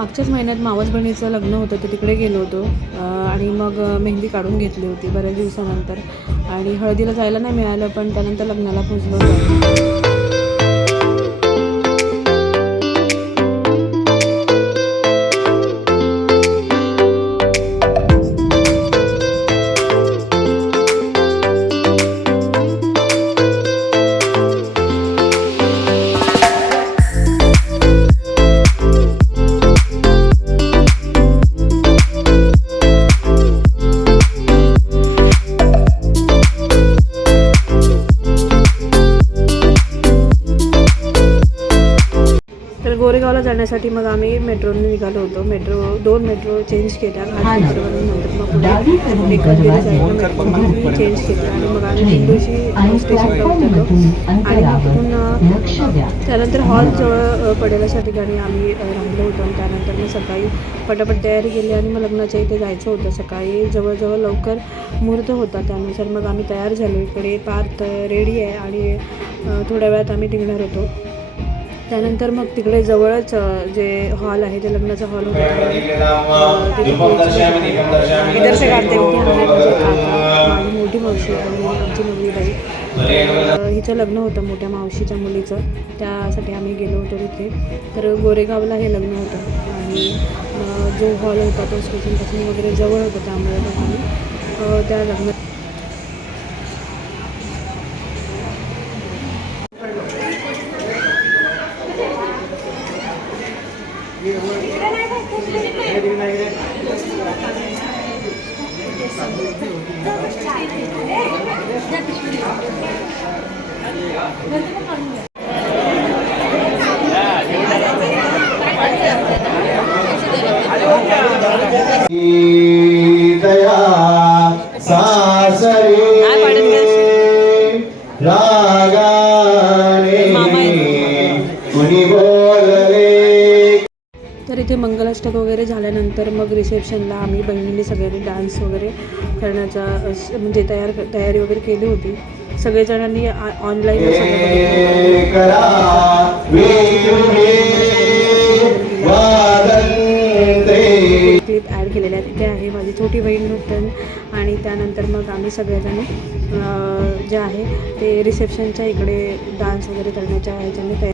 मागच्याच महिन्यात मावस बहिणीचं लग्न होतं तर तिकडे गेलो होतो आणि मग मेहंदी काढून घेतली होती बऱ्याच दिवसानंतर आणि हळदीला जायला नाही मिळालं पण त्यानंतर लग्नाला पोचलो होतो. गोरेगावला जाण्यासाठी मग आम्ही मेट्रोने निघालो होतो. दोन मेट्रो चेंज केल्या घाटकोपरवरून नंतर मग पुढे एकंदरीत मेट्रो चेंज केल्या आणि मग आम्ही दिंडोशी स्टेशनला उतरलो आणि मग तिथून त्यानंतर हॉलजवळ पडेल अशा ठिकाणी आम्ही राहिलो होतो आणि त्यानंतर मग सकाळी पटापट तयारी केली आणि मग लग्नाच्या इथे जायचं होतं. सकाळी जवळजवळ लवकर मुहूर्त होता त्यानुसार मग आम्ही तयार झालो. इकडे पार्थ रेडी आहे आणि थोड्या वेळात आम्ही निघणार होतो. त्यानंतर मग तिकडे जवळच जे हॉल आहे ते लग्नाचा हॉल होता माझी मोठी मावशी आणि आमची मुलगी बाई हिचं लग्न होतं मोठ्या मावशीच्या मुलीचं त्यासाठी आम्ही गेलो होतो तिथे. तर गोरेगावला हे लग्न होतं आणि जो हॉल होता तो स्टेशनपासून वगैरे जवळ होता त्यामुळे मग आम्ही त्या लग्नात दया सासरे रागाने कुणी बोलले. तर इथे मंगलाष्टक वगैरे झाल्यानंतर मग रिसेप्शनला आम्ही बहिणींनी सगळ्यांनी डान्स वगैरे करण्याचा म्हणजे तयारी वगैरे केली होती. सगळेजणांनी ऑनलाईन क्लिप ॲड केलेल्या आहेत. तिथे आहे माझी छोटी बहीण नूतन आणि त्यानंतर मग आम्ही सगळेजण जे आहे ते रिसेप्शनच्या इकडे डान्स वगैरे करण्याच्या ह्याच्याने तयारी.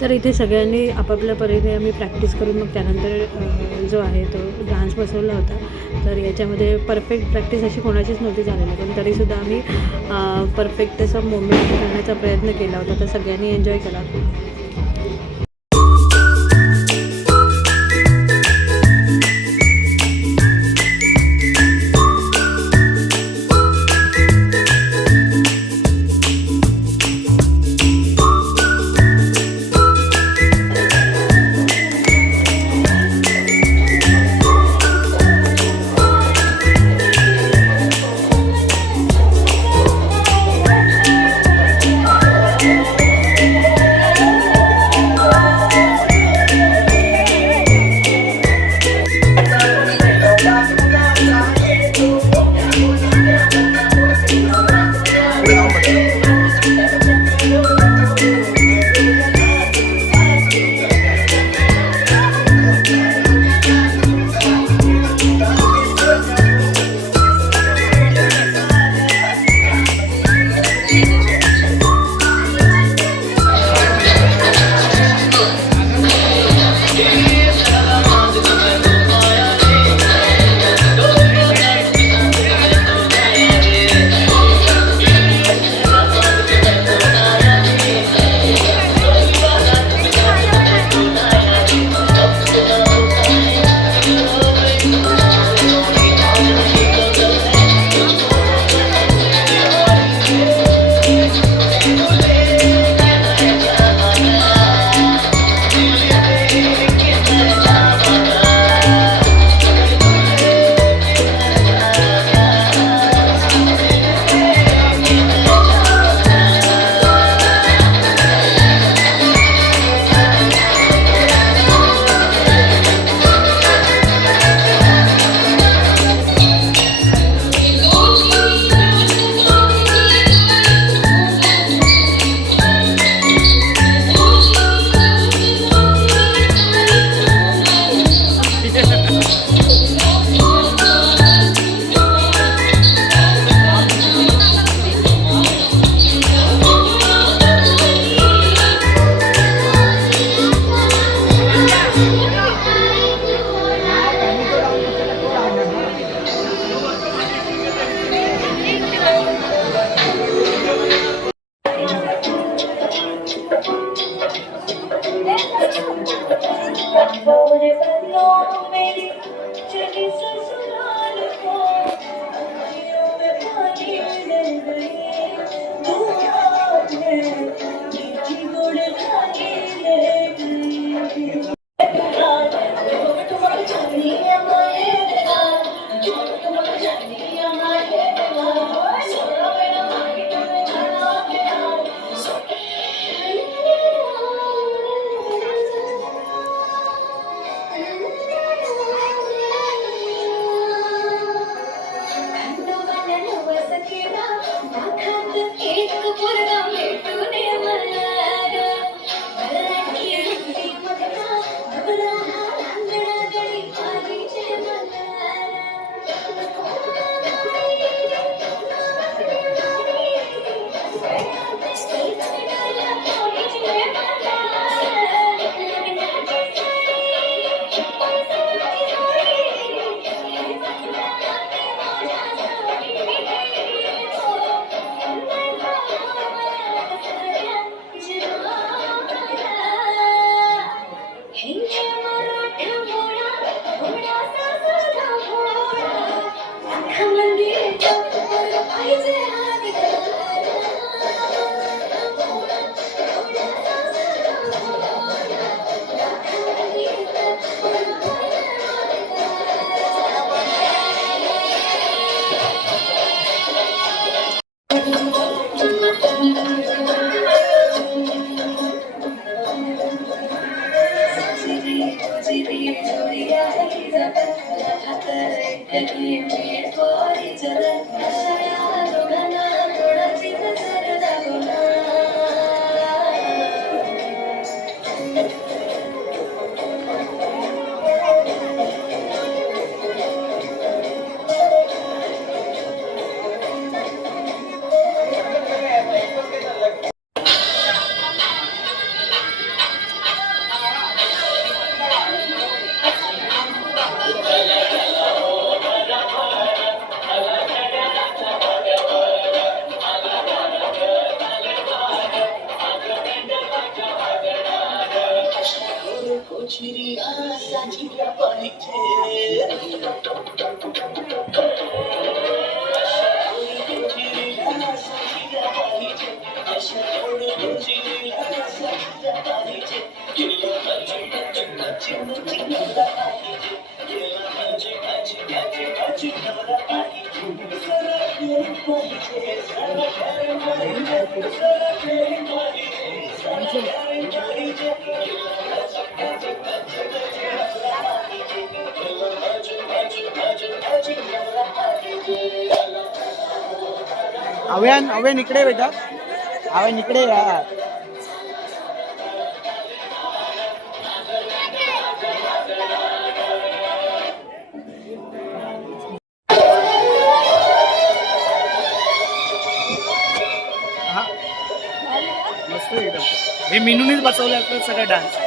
तर इथे सगळ्यांनी आपापल्या परीने आम्ही प्रॅक्टिस करून मग त्यानंतर जो आहे तो डान्स बसवला होता. तर याच्यामध्ये परफेक्ट प्रॅक्टिस अशी कोणाचीच नव्हती झालेली, पण तरीसुद्धा आम्ही परफेक्ट असं मोमेंट करण्याचा प्रयत्न केला होता. तर सगळ्यांनी एन्जॉय केला. अव्यान इकडे बेटा, अव्यान इकडे या. मस्त एकदम. हे मीनूनेच बसवलं सगळं डान्स.